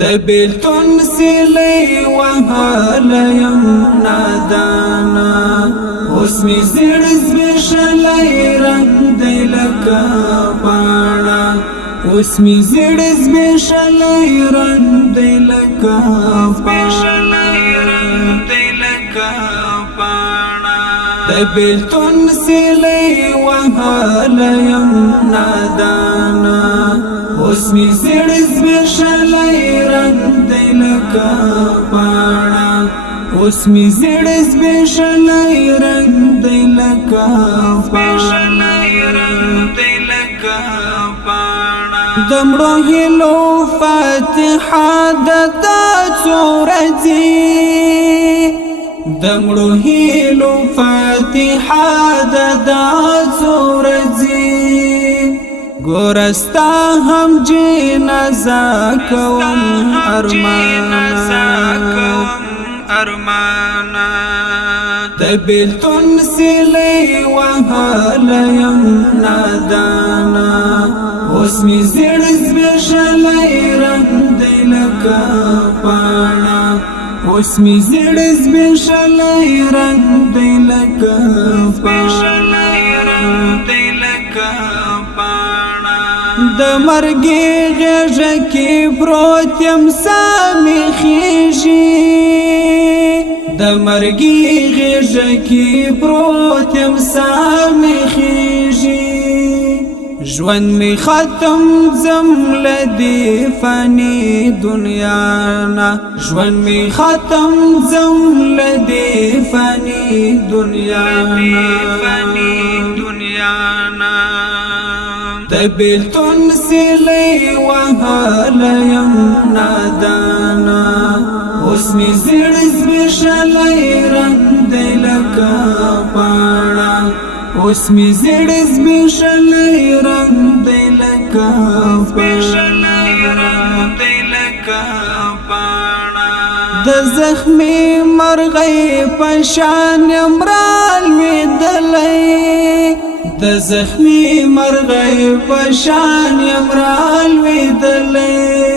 دبلتون سیلی وهالایم نادانا اسمی زیر زبشلی رنگ دی لکا پانا اسمی زیر زبشلی رنگ دی لکا پانا دبلتون سیلی وهالایم نادانا اسمی زیر زبشلی رنگ دی لکا پانا اسمی زیر زبشلی رنگ دی لکا پانا دمرو هلو فاتحه دتا چورزی دمرو هلو فاتحه دتا چورزی گورستا هم جنازه کوم ارمانا دبلتون سیلی وهالایم نادانا اسمی زیر زبشلی رنگ دی لکا پانا اسمی زیر زبشلی رنگ دی لکا د مرګي غږ کې پروت يم سامي خيږي د مرګي غږ کې پروت يم سامي خيږي ژوند می ختم زم لدی فاني دنیا نا ژوند می ختم زم لدی فاني دنیا نا دبلتون سیلی وهالایم نادانا اسمی زیر زبشلی رنگ دی لکا پانا اسمی زیر زبشلی رنگ دی لکا پانا د زخمی مرغی پشان امرال ویدلی د زخمی مرغی پشان یمرال ویدلی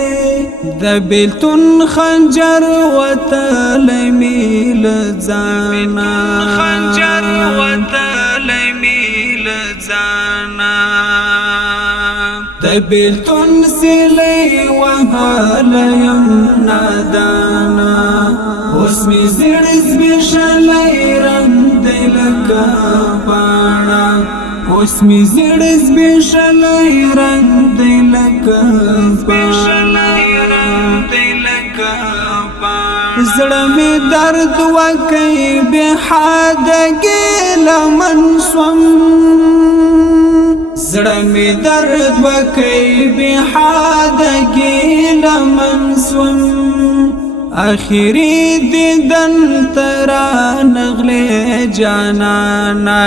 د بیلتون خنجر وتلی میل زانا د بیلتون سیلی وهالایم نادانا اسمی زیر زبشلی رنگ دی لکا پانا اسمی زیر زبشلی رنگ دی لکا پانا زړه می درد وکي به حادګي لمن سوم زړه می درد وکي به حادګي لمن سوم آخری دیدن ترا نغلے جانانا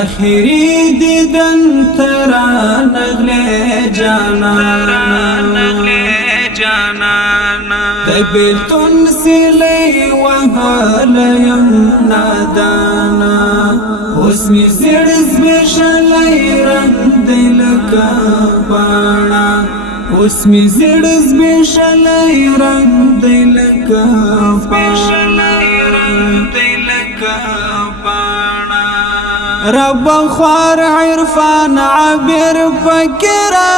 آخری دیدن ترا نغلے جانانا دبلتون سیلی وهالایم نادانا اسمی زیر زبشلی رنگ دی لکا پانا اسمی زیر زبشلی رنگ دی لکا پانا رب خوار عرفان عبر فکرا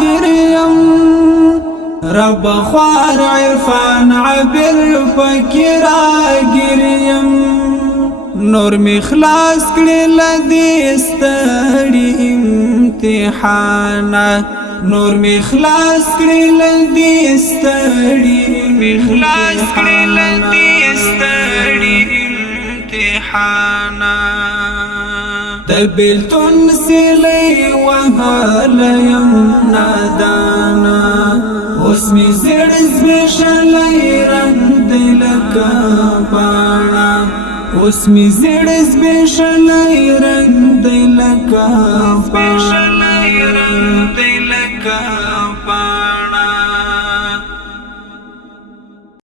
گریم رب خوار عرفان عبر فکرا گریم نور می خلاص کړي لدی ستړي امتحانا نور می خلاص کړي لدی ستړي امتحانا دبلتون سیلی وهالایم نادانا اسمی زیر زبشلی رنگ دی لکا پانا اسمی زیر زبشلی رنگ دی لکا